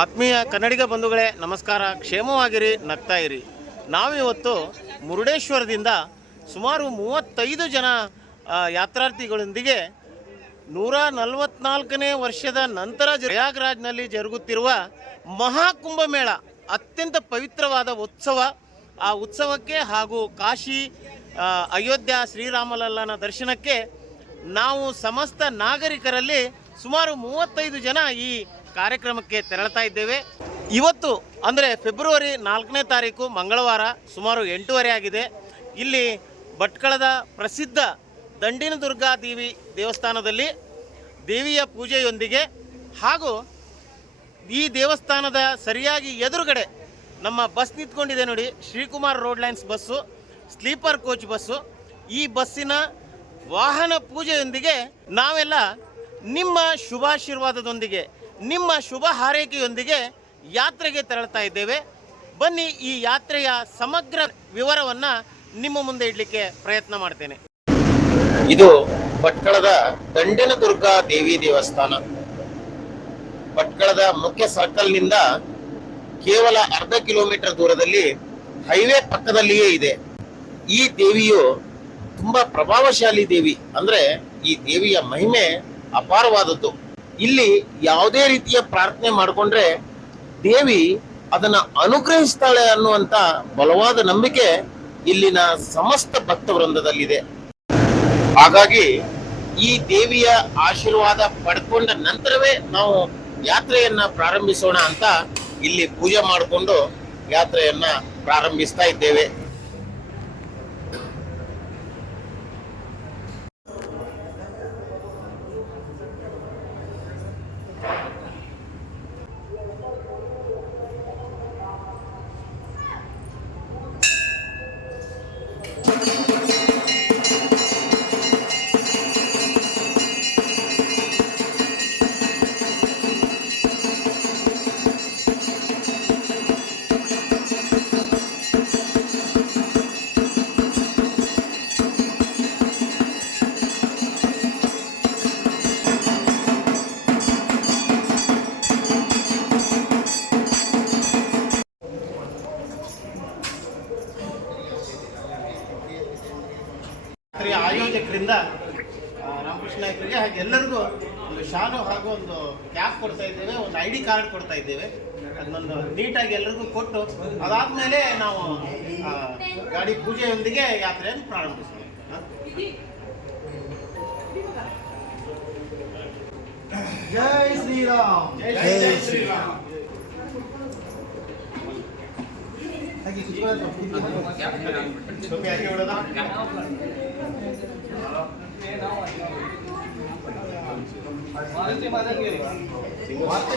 ಆತ್ಮೀಯ ಕನ್ನಡಿಗ ಬಂಧುಗಳೇ, ನಮಸ್ಕಾರ. ಕ್ಷೇಮವಾಗಿರಿ, ನಗ್ತಾ ಇರಿ. ನಾವಿವತ್ತು ಮುರುಡೇಶ್ವರದಿಂದ ಸುಮಾರು ಮೂವತ್ತೈದು ಜನ ಯಾತ್ರಾರ್ಥಿಗಳೊಂದಿಗೆ ನೂರ ನಲವತ್ನಾಲ್ಕನೇ ವರ್ಷದ ನಂತರ ಪ್ರಯಾಗ್ರಾಜ್ನಲ್ಲಿ ಜರುಗುತ್ತಿರುವ ಮಹಾಕುಂಭಮೇಳ ಅತ್ಯಂತ ಪವಿತ್ರವಾದ ಉತ್ಸವ. ಆ ಉತ್ಸವಕ್ಕೆ ಹಾಗೂ ಕಾಶಿ ಅಯೋಧ್ಯ ಶ್ರೀರಾಮಲಲ್ಲನ ದರ್ಶನಕ್ಕೆ ನಾವು ಸಮಸ್ತ ನಾಗರಿಕರಲ್ಲಿ ಸುಮಾರು ಮೂವತ್ತೈದು ಜನ ಈ ಕಾರ್ಯಕ್ರಮಕ್ಕೆ ತೆರಳ್ತಾ ಇದ್ದೇವೆ. ಇವತ್ತು ಅಂದರೆ ಫೆಬ್ರವರಿ ನಾಲ್ಕನೇ ತಾರೀಕು ಮಂಗಳವಾರ ಸುಮಾರು ಎಂಟೂವರೆ ಆಗಿದೆ. ಇಲ್ಲಿ ಭಟ್ಕಳದ ಪ್ರಸಿದ್ಧ ದಂಡಿನ ದುರ್ಗಾ ದೇವಿ ದೇವಸ್ಥಾನದಲ್ಲಿ ದೇವಿಯ ಪೂಜೆಯೊಂದಿಗೆ ಹಾಗೂ ಈ ದೇವಸ್ಥಾನದ ಸರಿಯಾಗಿ ಎದುರುಗಡೆ ನಮ್ಮ ಬಸ್ ನಿಂತ್ಕೊಂಡಿದೆ ನೋಡಿ, Srikumar road lines bus, sleeper coach bus. ಈ ಬಸ್ಸಿನ ವಾಹನ ಪೂಜೆಯೊಂದಿಗೆ ನಾವೆಲ್ಲ ನಿಮ್ಮ ಶುಭಾಶೀರ್ವಾದದೊಂದಿಗೆ ನಿಮ್ಮ ಶುಭ ಹಾರೈಕೆಯೊಂದಿಗೆ ಯಾತ್ರೆಗೆ ತೆರಳ್ತಾ ಇದ್ದೇವೆ. ಬನ್ನಿ ಈ ಯಾತ್ರೆಯ ಸಮಗ್ರ ವಿವರವನ್ನು ನಿಮ್ಮ ಮುಂದೆ ಇಡಲಿಕ್ಕೆ ಪ್ರಯತ್ನ ಮಾಡ್ತೇನೆ. ಇದು ಭಟ್ಕಳದ ದಂಡನದುರ್ಗ ದೇವಿ ದೇವಸ್ಥಾನ. ಭಟ್ಕಳದ ಮುಖ್ಯ ಸರ್ಕಲ್ನಿಂದ ಕೇವಲ ಅರ್ಧ ಕಿಲೋಮೀಟರ್ ದೂರದಲ್ಲಿ ಹೈವೇ ಪಕ್ಕದಲ್ಲಿಯೇ ಇದೆ. ಈ ದೇವಿಯು ತುಂಬಾ ಪ್ರಭಾವಶಾಲಿ ದೇವಿ. ಅಂದ್ರೆ ಈ ದೇವಿಯ ಮಹಿಮೆ ಅಪಾರವಾದದ್ದು. ಇಲ್ಲಿ ಯಾವುದೇ ರೀತಿಯ ಪ್ರಾರ್ಥನೆ ಮಾಡಿಕೊಂಡ್ರೆ ದೇವಿ ಅದನ್ನ ಅನುಗ್ರಹಿಸ್ತಾಳೆ ಅನ್ನುವಂತ ಬಲವಾದ ನಂಬಿಕೆ ಇಲ್ಲಿನ ಸಮಸ್ತ ಭಕ್ತ ವೃಂದದಲ್ಲಿದೆ. ಹಾಗಾಗಿ ಈ ದೇವಿಯ ಆಶೀರ್ವಾದ ಪಡ್ಕೊಂಡ ನಂತರವೇ ನಾವು ಯಾತ್ರೆಯನ್ನ ಪ್ರಾರಂಭಿಸೋಣ ಅಂತ ಇಲ್ಲಿ ಪೂಜೆ ಮಾಡಿಕೊಂಡು ಯಾತ್ರೆಯನ್ನ ಪ್ರಾರಂಭಿಸ್ತಾ ಇದ್ದೇವೆ. ಯಾತ್ರೆಯ ಆಯೋಜಕರಿಂದ ರಾಮಕೃಷ್ಣ ನಾಯಕರಿಗೆ ಹಾಗೆ ಎಲ್ಲರಿಗೂ ಒಂದು ಶಾಲು ಹಾಗೂ ಒಂದು ಕ್ಯಾಪ್ ಕೊಡ್ತಾ ಇದ್ದೇವೆ ಒಂದು ಐ ಡಿ ಕಾರ್ಡ್ ಕೊಡ್ತಾ ಇದ್ದೇವೆ. ಅದನ್ನೊಂದು ನೀಟಾಗಿ ಎಲ್ಲರಿಗೂ ಕೊಟ್ಟು ಅದಾದಮೇಲೆ ನಾವು ಗಾಡಿ ಪೂಜೆಯೊಂದಿಗೆ ಯಾತ್ರೆಯನ್ನು ಪ್ರಾರಂಭಿಸ್ತೇವೆ? ಜೈ ಶ್ರೀರಾಮ್. ಜೈ ಶ್ರೀ- ಜೈ ಶ್ರೀರಾಮ್. மாருதி மாதன் கேரி மாருதி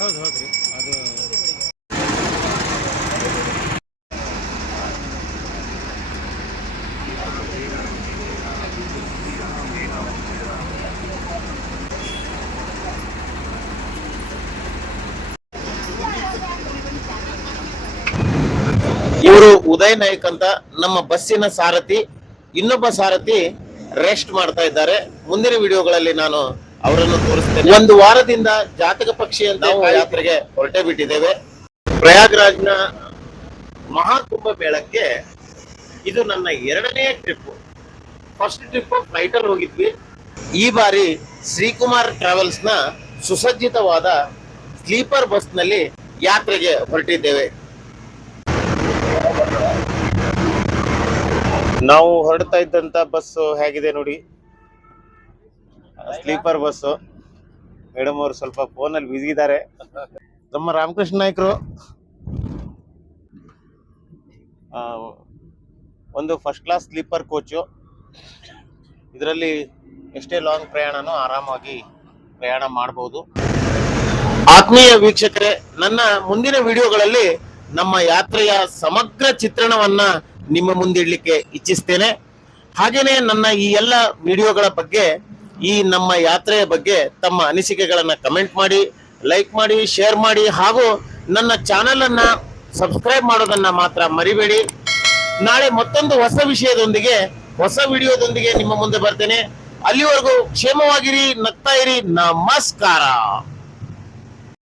ಹೌದು, ಹೌದ್ರಿ. ಅದು ಇವರು ಉದಯ್ ನಾಯ್ಕ್ ಅಂತ ನಮ್ಮ ಬಸ್ಸಿನ ಸಾರಥಿ. ಇನ್ನೊಬ್ಬ ಸಾರಥಿ ರೆಸ್ಟ್ ಮಾಡ್ತಾ ಇದ್ದಾರೆ. ಮುಂದಿನ ವಿಡಿಯೋಗಳಲ್ಲಿ ನಾನು ಅವರನ್ನು ತೋರಿಸ್ತೇನೆ. ಒಂದು ವಾರದಿಂದ ಜಾತಕ ಪಕ್ಷಿ ಅಂತ ನಾವು ಯಾತ್ರೆಗೆ ಹೊರಟೆ ಬಿಟ್ಟಿದ್ದೇವೆ. ಪ್ರಯಾಗ್ರಾಜ್ನ ಮಹಾಕುಂಭ ಮೇಳಕ್ಕೆ ಇದು ನನ್ನ ಎರಡನೇ ಟ್ರಿಪ್ ಫಸ್ಟ್ ಟ್ರಿಪ್ ಫ್ಲೈಟಲ್ಲಿ ಹೋಗಿದ್ವಿ. ಈ ಬಾರಿ ಶ್ರೀಕುಮಾರ್ ಟ್ರಾವೆಲ್ಸ್ನ ಸುಸಜ್ಜಿತವಾದ ಸ್ಲೀಪರ್ ಬಸ್ನಲ್ಲಿ ಯಾತ್ರೆಗೆ ಹೊರಟಿದ್ದೇವೆ. ನಾವು ಹೊರಡ್ತಾ ಇದ್ದಂತ ಬಸ್ ಹೇಗಿದೆ ನೋಡಿ. ಸ್ಲೀಪರ್ ಬಸ್ ಮೇಡಮ್ ಅವರು ಸ್ವಲ್ಪ ಫೋನಲ್ಲಿ ಬ್ಯುಸಿ ಇದ್ದಾರೆ. ನಮ್ಮ ರಾಮಕೃಷ್ಣ ನಾಯ್ಕರು ಒಂದು ಫಸ್ಟ್ ಕ್ಲಾಸ್ ಸ್ಲೀಪರ್ ಕೋಚು ಇದರಲ್ಲಿ ಎಷ್ಟೇ ಲಾಂಗ್ ಪ್ರಯಾಣನೂ ಆರಾಮಾಗಿ ಪ್ರಯಾಣ ಮಾಡಬಹುದು ಆತ್ಮೀಯ ವೀಕ್ಷಕರೇ, ನನ್ನ ಮುಂದಿನ ವಿಡಿಯೋಗಳಲ್ಲಿ ನಮ್ಮ ಯಾತ್ರೆಯ ಸಮಗ್ರ ಚಿತ್ರಣವನ್ನ ನಿಮ್ಮ ಮುಂದಿಡ್ಲಿಕ್ಕೆ ಇಚ್ಛಿಸ್ತೇನೆ. ಹಾಗೇನೆ ನನ್ನ ಈ ಎಲ್ಲ ವಿಡಿಯೋಗಳ ಬಗ್ಗೆ ಈ ನಮ್ಮ ಯಾತ್ರೆಯ ಬಗ್ಗೆ ತಮ್ಮ ಅನಿಸಿಕೆಗಳನ್ನು ಕಮೆಂಟ್ ಮಾಡಿ ಲೈಕ್ ಮಾಡಿ ಶೇರ್ ಮಾಡಿ, ಹಾಗೂ ನನ್ನ ಚಾನಲನ್ನು ಸಬ್ಸ್ಕ್ರೈಬ್ ಮಾಡೋದನ್ನ ಮಾತ್ರ ಮರಿಬೇಡಿ. ನಾಳೆ ಮತ್ತೊಂದು ಹೊಸ ವಿಷಯದೊಂದಿಗೆ, ಹೊಸ ವಿಡಿಯೋದೊಂದಿಗೆ ನಿಮ್ಮ ಮುಂದೆ ಬರ್ತೇನೆ. ಅಲ್ಲಿವರೆಗೂ ಕ್ಷೇಮವಾಗಿರಿ, ನಗ್ತಾ ಇರಿ. ನಮಸ್ಕಾರ.